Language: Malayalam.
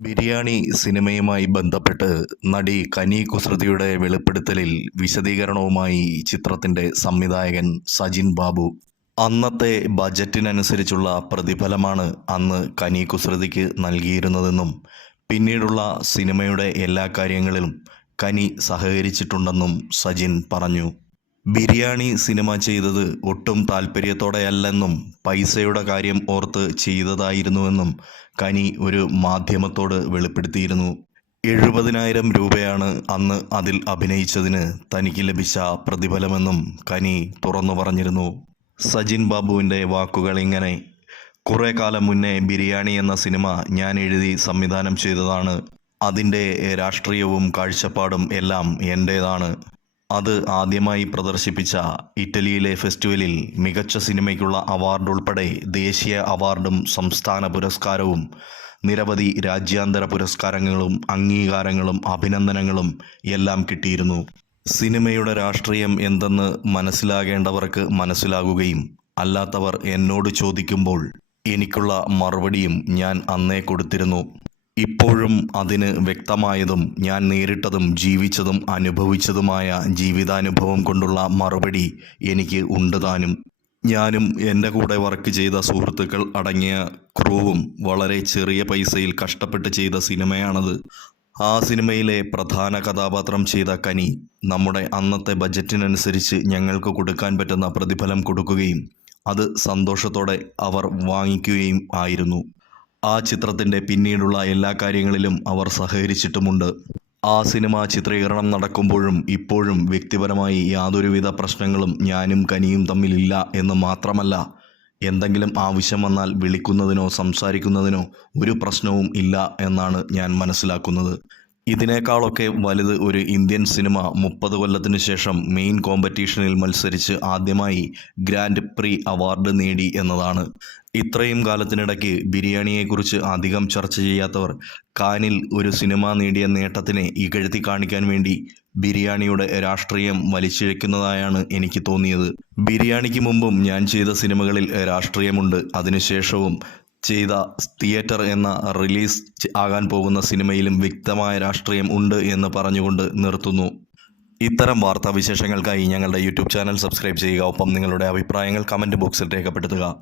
ബിരിയാണി സിനിമയുമായി ബന്ധപ്പെട്ട് നടി കനി കുസൃതിയുടെ വെളിപ്പെടുത്തലിൽ വിശദീകരണവുമായി ചിത്രത്തിന്റെ സംവിധായകൻ സജിൻ ബാബു. അന്നത്തെ ബജറ്റിനനുസരിച്ചുള്ള പ്രതിഫലമാണ് അന്ന് കനി കുസൃതിക്ക് നൽകിയിരുന്നതെന്നും പിന്നീടുള്ള സിനിമയുടെ എല്ലാ കാര്യങ്ങളിലും കനി സഹകരിച്ചിട്ടുണ്ടെന്നും സജിൻ പറഞ്ഞു. ബിരിയാണി സിനിമ ചെയ്തത് ഒട്ടും താല്പര്യത്തോടെയല്ലെന്നും പൈസയുടെ കാര്യം ഓർത്ത് ചെയ്തതായിരുന്നുവെന്നും കനി ഒരു മാധ്യമത്തോട് വെളിപ്പെടുത്തിയിരുന്നു. എഴുപതിനായിരം രൂപയാണ് അന്ന് അതിൽ അഭിനയിച്ചതിന് തനിക്ക് ലഭിച്ച പ്രതിഫലമെന്നും കനി തുറന്നു പറഞ്ഞിരുന്നു. സജിൻ ബാബുവിന്റെ വാക്കുകൾ ഇങ്ങനെ കുറേ കാലം മുന്നേ ബിരിയാണി എന്ന സിനിമ ഞാൻ എഴുതി സംവിധാനം ചെയ്തതാണ്. അതിന്റെ രാഷ്ട്രീയവും കാഴ്ചപ്പാടും എല്ലാം എന്റേതാണ്. അത് ആദ്യമായി പ്രദർശിപ്പിച്ച ഇറ്റലിയിലെ ഫെസ്റ്റിവലിൽ മികച്ച സിനിമയ്ക്കുള്ള അവാർഡ് ഉൾപ്പെടെ ദേശീയ അവാർഡും സംസ്ഥാന പുരസ്കാരവും നിരവധി രാജ്യാന്തര പുരസ്കാരങ്ങളും അംഗീകാരങ്ങളും അഭിനന്ദനങ്ങളും എല്ലാം കിട്ടിയിരുന്നു. സിനിമയുടെ രാഷ്ട്രീയം എന്തെന്ന് മനസ്സിലാകേണ്ടവർക്ക് മനസ്സിലാകുകയും അല്ലാത്തവർ എന്നോട് ചോദിക്കുമ്പോൾ എനിക്കുള്ള മറുപടിയും ഞാൻ അന്നേ കൊടുത്തിരുന്നു. ഇപ്പോഴും അതിന് വ്യക്തമായതും ഞാൻ നേരിട്ടതും ജീവിച്ചതും അനുഭവിച്ചതുമായ ജീവിതാനുഭവം കൊണ്ടുള്ള മറുപടി എനിക്ക് ഉണ്ട് താനും. ഞാനും എന്റെ കൂടെ വർക്ക് ചെയ്ത സുഹൃത്തുക്കൾ അടങ്ങിയ ക്രൂവും വളരെ ചെറിയ പൈസയിൽ കഷ്ടപ്പെട്ട് ചെയ്ത സിനിമയാണത്. ആ സിനിമയിലെ പ്രധാന കഥാപാത്രം ചെയ്ത കനി നമ്മുടെ അന്നത്തെ ബജറ്റിനനുസരിച്ച് ഞങ്ങൾക്ക് കൊടുക്കാൻ പറ്റുന്ന പ്രതിഫലം കൊടുക്കുകയും അത് സന്തോഷത്തോടെ അവർ വാങ്ങിക്കുകയും ആയിരുന്നു. ആ ചിത്രത്തിന്റെ പിന്നീടുള്ള എല്ലാ കാര്യങ്ങളിലും അവർ സഹകരിച്ചിട്ടുമുണ്ട്. ആ സിനിമ ചിത്രീകരണം നടക്കുമ്പോഴും ഇപ്പോഴും വ്യക്തിപരമായി യാതൊരുവിധ പ്രശ്നങ്ങളും ഞാനും കനിയും തമ്മിലില്ല എന്ന് മാത്രമല്ല എന്തെങ്കിലും ആവശ്യം വന്നാൽ വിളിക്കുന്നതിനോ സംസാരിക്കുന്നതിനോ ഒരു പ്രശ്നവും ഇല്ല എന്നാണ് ഞാൻ മനസ്സിലാക്കുന്നത്. ഇതിനേക്കാളൊക്കെ വലുത് ഒരു ഇന്ത്യൻ സിനിമ മുപ്പത് കൊല്ലത്തിന് ശേഷം മെയിൻ കോമ്പറ്റീഷനിൽ മത്സരിച്ച് ആദ്യമായി ഗ്രാൻഡ് പ്രീ അവാർഡ് നേടി എന്നതാണ്. ഇത്രയും കാലത്തിനിടയ്ക്ക് ബിരിയാണിയെക്കുറിച്ച് അധികം ചർച്ച ചെയ്യാത്തവർ കാനിൽ ഒരു സിനിമ നേടിയ നേട്ടത്തിനെ ഇകഴ്ത്തി കാണിക്കാൻ വേണ്ടി ബിരിയാണിയുടെ രാഷ്ട്രീയം വലിച്ചിഴക്കുന്നതായാണ് എനിക്ക് തോന്നിയത്. ബിരിയാണിക്ക് മുമ്പും ഞാൻ ചെയ്ത സിനിമകളിൽ രാഷ്ട്രീയമുണ്ട്. അതിനുശേഷവും ചെയ്ത തിയേറ്റർ എന്ന റിലീസ് ആകാൻ പോകുന്ന സിനിമയിലും വ്യക്തമായ രാഷ്ട്രീയം ഉണ്ട് എന്ന് പറഞ്ഞുകൊണ്ട് നിർത്തുന്നു. ഇത്തരം വാർത്താവിശേഷങ്ങൾക്കായി ഞങ്ങളുടെ യൂട്യൂബ് ചാനൽ സബ്സ്ക്രൈബ് ചെയ്യുക. ഒപ്പം നിങ്ങളുടെ അഭിപ്രായങ്ങൾ കമന്റ് ബോക്സിൽ രേഖപ്പെടുത്തുക.